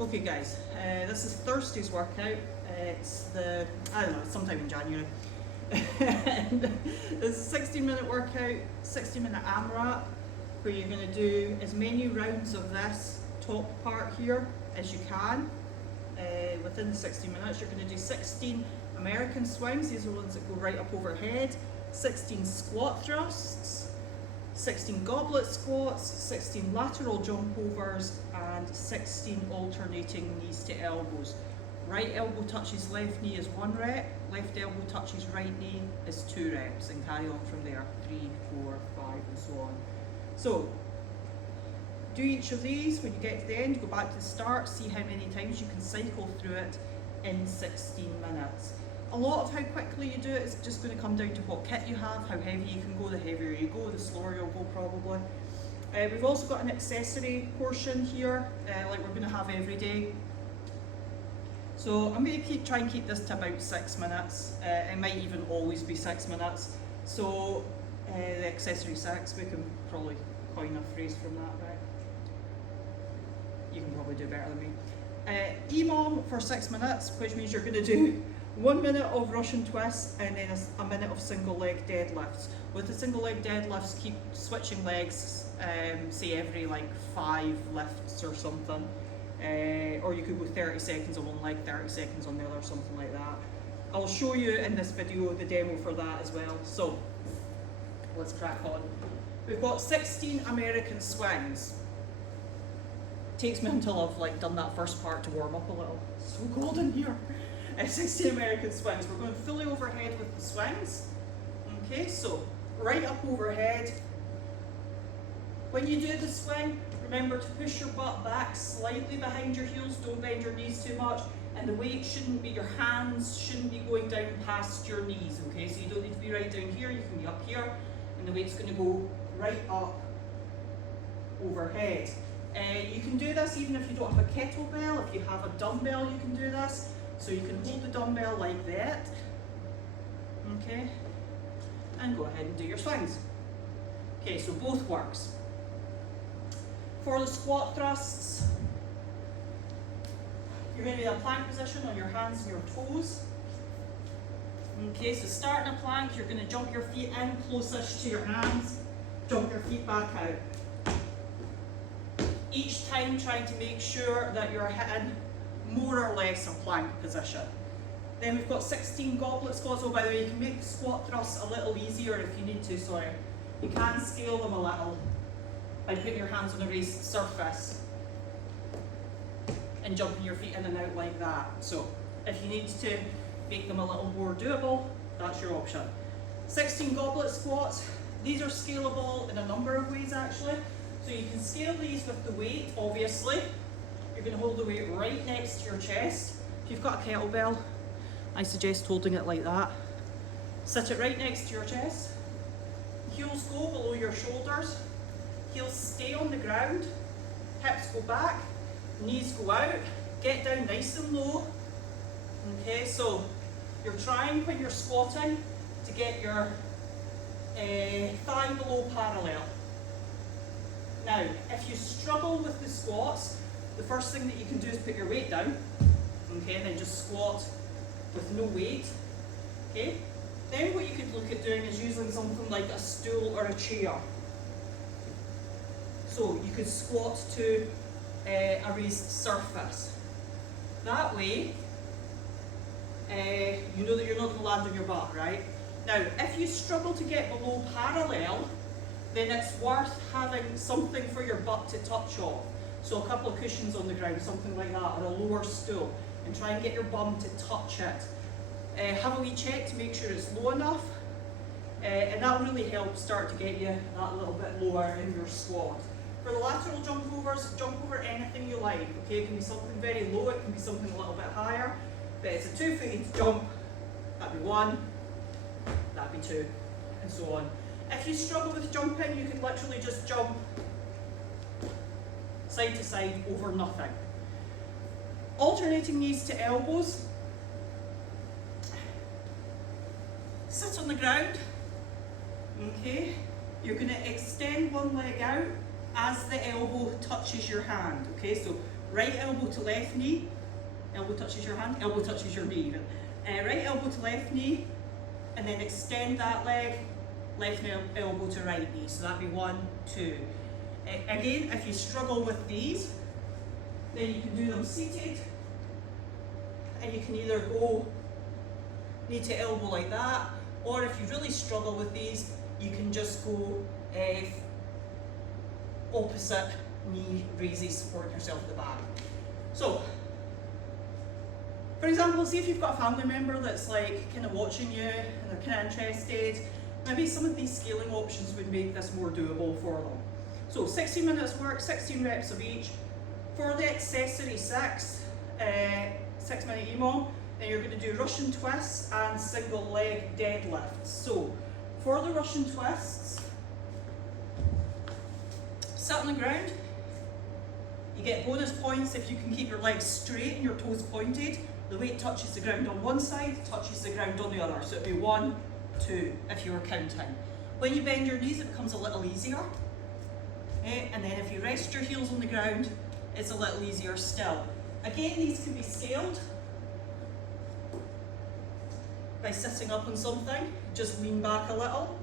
Okay guys, this is Thursday's workout. It's sometime in January. And this is a 16-minute workout, 60-minute AMRAP, where you're going to do as many rounds of this top part here as you can. Within the 60 minutes, you're going to do 16 American swings. These are ones that go right up overhead, 16 squat thrusts, 16 goblet squats, 16 lateral jumpovers, and 16 alternating knees to elbows. Right elbow touches left knee is 1 rep, left elbow touches right knee is 2 reps, and carry on from there, 3, 4, 5, and so on. So, do each of these. When you get to the end, go back to the start, see how many times you can cycle through it in 16 minutes. A lot of how quickly you do it is just going to come down to what kit you have, how heavy you can go. The heavier you go, the slower you'll go probably. We've also got an accessory portion here, like we're going to have every day. So I'm going to try and keep this to about 6 minutes. It might even always be 6 minutes. So the accessory 6, we can probably coin a phrase from that, right? You can probably do better than me. EMOM for 6 minutes, which means you're going to do 1 minute of Russian twists and then a minute of single leg deadlifts. With the single leg deadlifts, keep switching legs, say every like 5 lifts or something. Or you could go 30 seconds on one leg, 30 seconds on the other, something like that. I'll show you in this video the demo for that as well. So let's crack on. We've got 16 American swings. Takes me until I've done that first part to warm up a little. It's so cold in here. 16 American swings. We're going fully overhead with the swings. Okay, so right up overhead. When you do the swing, remember to push your butt back slightly behind your heels. Don't bend your knees too much. And the weight shouldn't be, your hands shouldn't be going down past your knees. Okay, so you don't need to be right down here. You can be up here. And the weight's going to go right up overhead. You can do this even if you don't have a kettlebell. If you have a dumbbell, you can do this. So you can hold the dumbbell like that, okay, and go ahead and do your swings. Okay, so both works. For the squat thrusts, you're going to be in a plank position on your hands and your toes. Okay, so starting a plank, you're going to jump your feet in closest to your hands, jump your feet back out. Each time trying to make sure that you're hitting more or less a plank position. Then we've got 16 goblet squats. Oh, by the way, you can make the squat thrusts a little easier if you need to, sorry. You can scale them a little by putting your hands on a raised surface and jumping your feet in and out like that. So if you need to make them a little more doable, that's your option. 16 goblet squats. These are scalable in a number of ways actually. So you can scale these with the weight, obviously. You're going to hold the weight right next to your chest. If you've got a kettlebell, I suggest holding it like that. Sit it right next to your chest. Heels go below your shoulders. Heels stay on the ground. Hips go back. Knees go out. Get down nice and low. Okay, so you're trying when you're squatting to get your thigh below parallel. Now, if you struggle with the squats, the first thing that you can do is put your weight down, okay, and then just squat with no weight, okay. Then what you could look at doing is using something like a stool or a chair. So you could squat to a raised surface. That way, you know that you're not going to land on your butt, right? Now, if you struggle to get below parallel, then it's worth having something for your butt to touch off. So a couple of cushions on the ground, something like that, or a lower stool, and try and get your bum to touch it. Have a wee check to make sure it's low enough, and that'll really help start to get you that little bit lower in your squat. For the lateral jumpovers, jump over anything you like, okay? It can be something very low, it can be something a little bit higher, but it's a 2-footed jump. That'd be 1, that'd be 2, and so on. If you struggle with jumping, you can literally just jump side to side over nothing. Alternating knees to elbows. Sit on the ground. Okay. You're going to extend one leg out as the elbow touches your hand. Okay, so Right elbow to left knee, elbow touches your hand, elbow touches your knee even. Right elbow to left knee, and then extend that leg, left elbow to right knee. So that'd be 1, 2. Again, if you struggle with these, then you can do them seated, and you can either go knee to elbow like that, or if you really struggle with these, you can just go opposite knee raises, supporting yourself at the back. So, for example, see if you've got a family member that's like kind of watching you and they're kind of interested, maybe some of these scaling options would make this more doable for them. So 16 minutes work, 16 reps of each. For the accessory 6 minute EMOM, then you're going to do Russian twists and single leg deadlifts. So for the Russian twists, sit on the ground. You get bonus points if you can keep your legs straight and your toes pointed. The weight touches the ground on one side, touches the ground on the other. So it'd be 1, 2 if you were counting. When you bend your knees, it becomes a little easier. And then if you rest your heels on the ground, it's a little easier still. Again, these can be scaled by sitting up on something. Just lean back a little.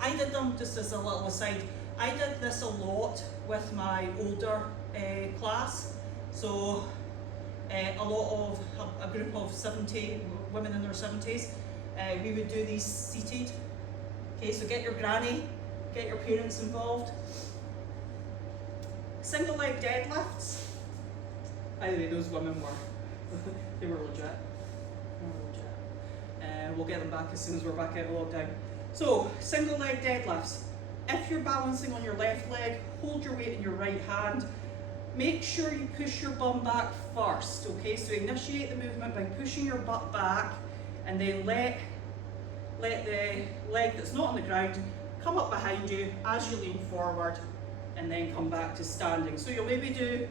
I did them, just as a little aside, I did this a lot with my older class. So a lot of, a group of 70 women in their 70s, we would do these seated. Okay, so get your granny, get your parents involved. Single leg deadlifts. By the way, those women were, they were legit. We'll get them back as soon as we're back out of lockdown. So, single leg deadlifts. If you're balancing on your left leg, hold your weight in your right hand. Make sure you push your bum back first, okay? So initiate the movement by pushing your butt back, and then let the leg that's not on the ground come up behind you as you lean forward, and then come back to standing. So you'll maybe do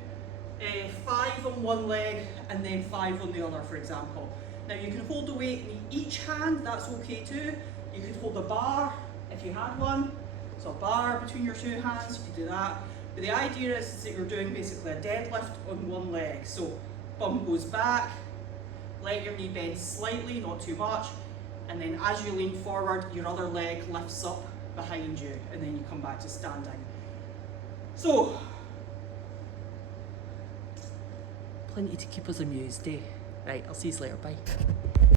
5 on one leg and then 5 on the other, for example. Now you can hold the weight in each hand, that's okay too. You could hold a bar if you had one. So a bar between your 2 hands, you could do that. But the idea is that you're doing basically a deadlift on one leg. So bum goes back, let your knee bend slightly, not too much, and then as you lean forward, your other leg lifts up behind you, and then you come back to standing. So, plenty to keep us amused, eh? Right, I'll see you later, bye.